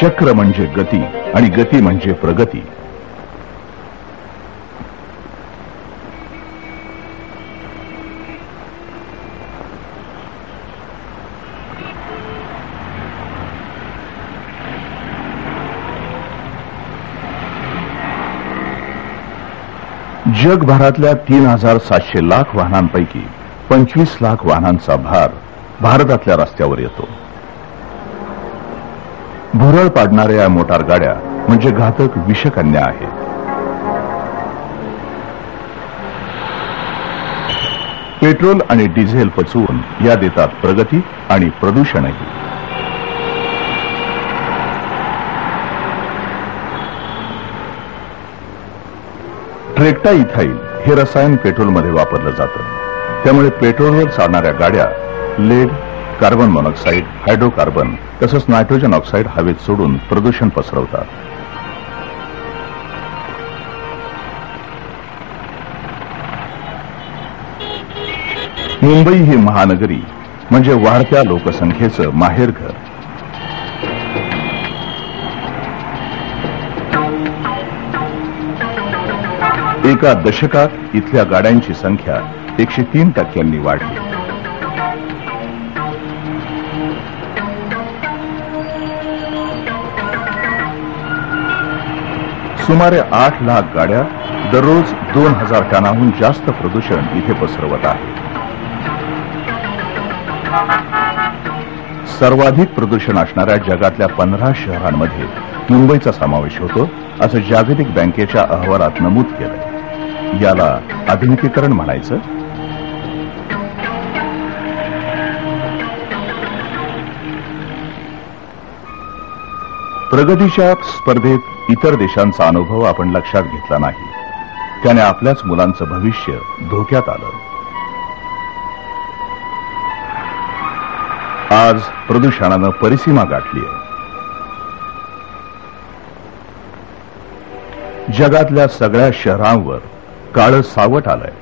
चक्र म्हणजे गती आणि गती म्हणजे प्रगती. जगभरातल्या 3,700 लाख वाहनांपैकी 25 लाख वाहनांचा भार भारतातल्या रस्त्यावर येतो. भुरळ पाडणाऱ्या या मोटार गाड्या म्हणजे घातक विषकन्या आहेत. पेट्रोल आणि डिझेल पचवून या देतात प्रगती आणि प्रदूषणही. ट्रेक्टा इथाईल हे रसायन पेट्रोलमध्ये वापरलं जातं. त्यामुळे पेट्रोलवर चालणाऱ्या गाड्या लेड, कार्बन मोनॉक्साईड, हायड्रोकार्बन तसंच नायट्रोजन ऑक्साईड हवेत सोडून प्रदूषण पसरवतात. मुंबई ही महानगरी म्हणजे वाढत्या लोकसंख्येचं माहेरघर. एका दशकात इथल्या गाड्यांची संख्या 103% वाढली. सुमारे 8 लाख गाड्या दररोज 2,000 टनाहून जास्त प्रदूषण इथे पसरवत आहेत. सर्वाधिक प्रदूषण असणाऱ्या जगातल्या 15 शहरांमध्ये मुंबईचा समावेश होतो, असं जागतिक बँकेच्या अहवालात नमूद केलंय. याला आधुनिकीकरण म्हणायचं. प्रगतीच्या स्पर्धेत इतर देशांचा अनुभव आपण लक्षात घेतला नाही. त्याने आपल्याच मुलांचं भविष्य धोक्यात आलं. आज प्रदूषणानं परिसीमा गाठली आहे. जगातल्या सगळ्या शहरांवर काळं सावट आलंय.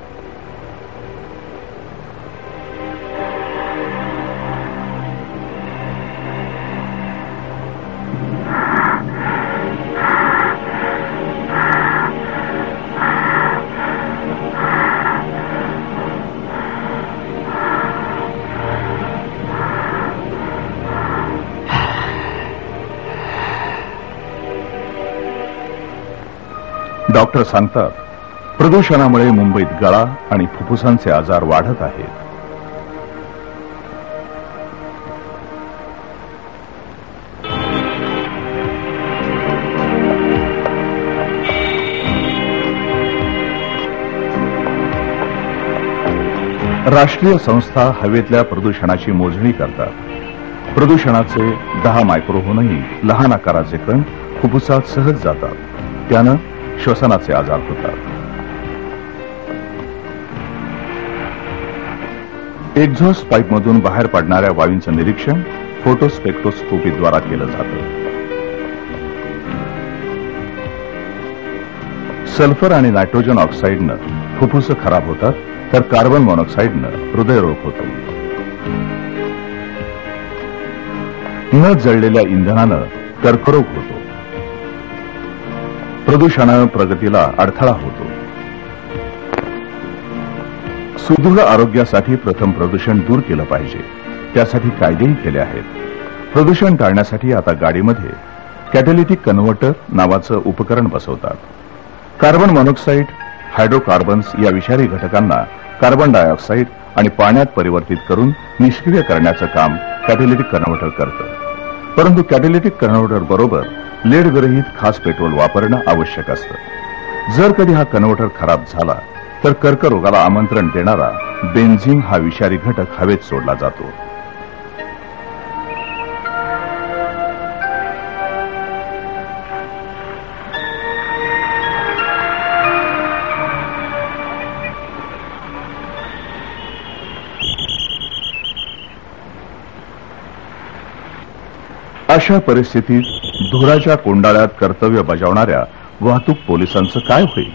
डॉक्टर सांगतात, प्रदूषणामुळे मुंबईत गळा आणि फुफ्फुसांचे आजार वाढत आहेत. राष्ट्रीय संस्था हवेतल्या प्रदूषणाची मोजणी करतात. प्रदूषणाचे 10 मायक्रोहूनही लहान आकाराचे कण फुफ्फुसात सहज जातात. त्यानं श्वसनाचे आजार होतात. एक्झॉस्ट पाईपमधून बाहेर पडणाऱ्या वायूंचं निरीक्षण फोटोस्पेक्ट्रोस्कोपीद्वारा केलं जातं. सल्फर आणि नायट्रोजन ऑक्साईडनं फुफ्फुसं खराब होतात, तर कार्बन मोनॉक्साईडनं हृदयरोग होतो. न जळलेल्या इंधनानं कर्करोग होतो. प्रदूषणानं प्रगतीला अडथळा होतो. सुदृढ आरोग्यासाठी प्रथम प्रदूषण दूर केलं पाहिजे. त्यासाठी कायदेही केले आहेत. प्रदूषण टाळण्यासाठी आता गाडीमध्ये कॅटॅलिटिक कन्व्हर्टर नावाचं उपकरण बसवतात. कार्बन मोनॉक्साईड, हायड्रोकार्बन्स या विषारी घटकांना कार्बन डायऑक्साईड आणि पाण्यात परिवर्तित करून निष्क्रिय करण्याचं काम कॅटॅलिटिक कन्व्हर्टर करतं. परंतु कॅटॅलिटिक कन्व्हर्टर बरोबर लेड विरहित खास पेट्रोल वापरणं आवश्यक असतं. जर कधी हा कन्व्हर्टर खराब झाला तर कर्करोगाला आमंत्रण देणारा बेन्झीन हा विषारी घटक हवेत सोडला जातो. अशा परिस्थितीत धुराच्या कोंडाळ्यात कर्तव्य बजावणाऱ्या वाहतूक पोलिसांचं काय होईल?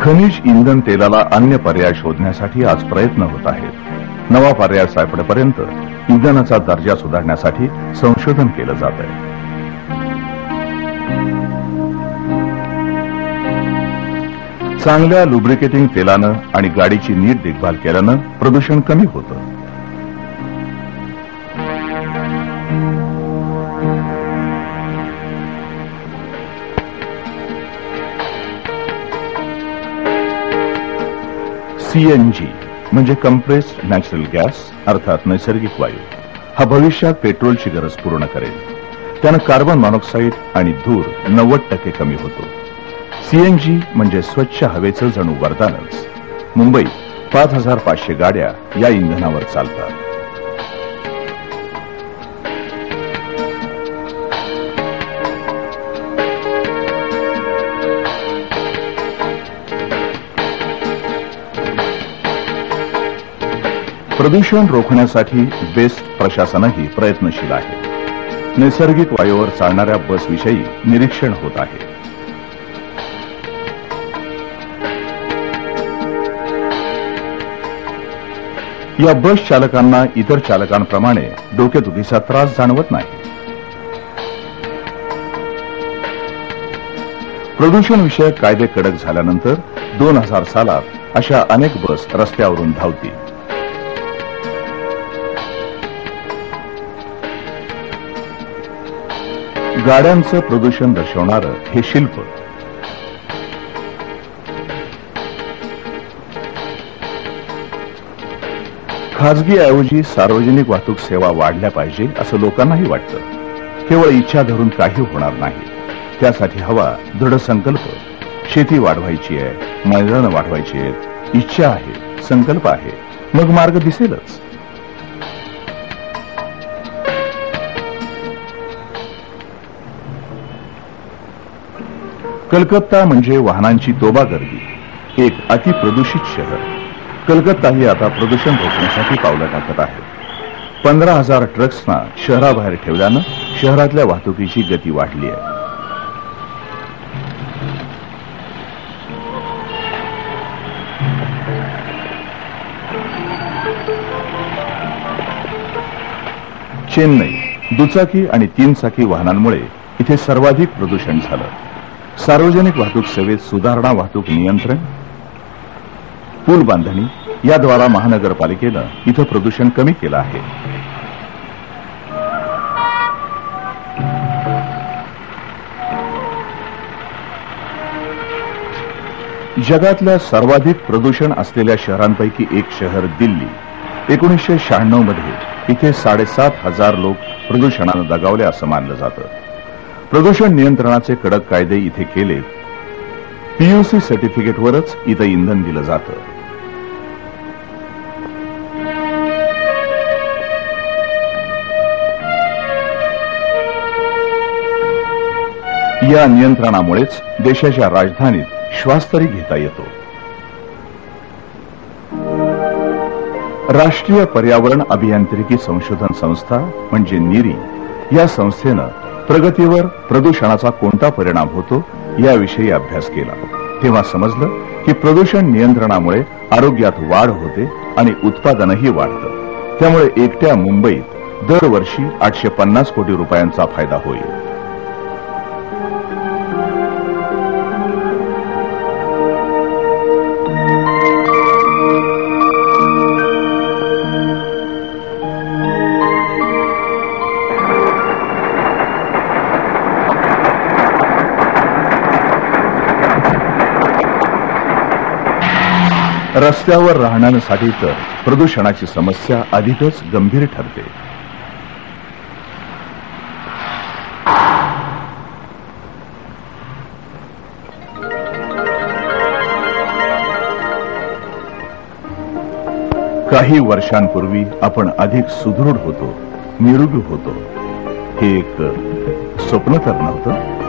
खनिज इंधन तेलाला अन्य पर्याय शोधण्यासाठी आज प्रयत्न होत आहेत. नवा पर्याय सापडेपर्यंत इंधनाचा दर्जा सुधारण्यासाठी संशोधन केलं जात आहे. चांगल्या लुब्रिकेटिंग तेलानं आणि गाडीची नीट देखभाल केल्यानं प्रदूषण कमी होतं. सीएनजी म्हणजे कंप्रेस्ड नॅचरल गॅस अर्थात नैसर्गिक वायू हा भविष्यात पेट्रोलची गरज पूर्ण करेल. त्यानं कार्बन मोनॉक्साईड आणि धूर 90% कमी होतो. सीएनजी म्हणजे स्वच्छ हवेचं जणू वरदानच. मुंबईत 5500 गाड्या या इंधनावर चालतात. प्रदूषण रोखण्यासाठी बेस्ट प्रशासनही प्रयत्नशील आहे. नैसर्गिक वायूवर चालणाऱ्या बसविषयी निरीक्षण होत आहे. या बस चालकांना इतर चालकांप्रमाणे डोकेदुखीचा त्रास जाणवत नाही. प्रदूषण विषयक कायदे कडक झाल्यानंतर 2000 सालात अशा अनेक बस रस्त्यावरून धावतील. गाड्यांचं प्रदूषण दर्शवणारं हे शिल्प खाजगीऐवजी सार्वजनिक वाहतूक सेवा वाढल्या पाहिजे असं लोकांनाही वाटतं. केवळ इच्छा धरून काही होणार नाही. त्यासाठी हवा दृढ संकल्प. शेती वाढवायची आहे, मैदानं वाढवायची आहेत. इच्छा आहे, संकल्प आहे, मग मार्ग दिसेलच. कलकत्ता म्हणजे वाहनांची तोबा गर्दी, एक अतिप्रदूषित शहर. कलकत्ताही आता प्रदूषण रोखण्यासाठी पावलं टाकत आहे. 15,000 ट्रक्सना शहराबाहेर ठेवल्यानं शहरातल्या वाहतुकीची गती वाढली आहे. चेन्नई दुचाकी आणि 3 चाकी वाहनांमुळे इथे सर्वाधिक प्रदूषण झालं. सार्वजनिक वाहतूक सेवेत सुधारणा, वाहतूक नियंत्रण, पूल बांधणी याद्वारा महानगरपालिकेनं इथं प्रदूषण कमी केलं आहे. जगातल्या सर्वाधिक प्रदूषण असलेल्या शहरांपैकी एक शहर दिल्ली. 1996 मध्ये इथे 7,500 लोक प्रदूषणानं दगावले असं मानलं जातं. प्रदूषण नियंत्रणाचे कडक कायदे इथे केलेत. पीयूसी सर्टिफिकेटवरच इथं इंधन दिलं जातं. या नियंत्रणामुळेच देशाच्या राजधानीत श्वास तरी घेता येतो. राष्ट्रीय पर्यावरण अभियांत्रिकी संशोधन संस्था म्हणजे नीरी या संस्थेनं प्रगतीवर प्रदूषणाचा कोणता परिणाम होतो याविषयी अभ्यास केला. तेव्हा समजलं की प्रदूषण नियंत्रणामुळे आरोग्यात वाढ होते आणि उत्पादनही वाढतं. त्यामुळे एकट्या मुंबईत दरवर्षी 850 कोटी रुपयांचा फायदा होईल. रस्त्यावर राहण्यासाठी तर प्रदूषणाची समस्या अधिकच गंभीर ठरते. काही वर्षांपूर्वी आपण अधिक सुदृढ होतो, निरोगी होतो. हे एक स्वप्न तर नव्हतं.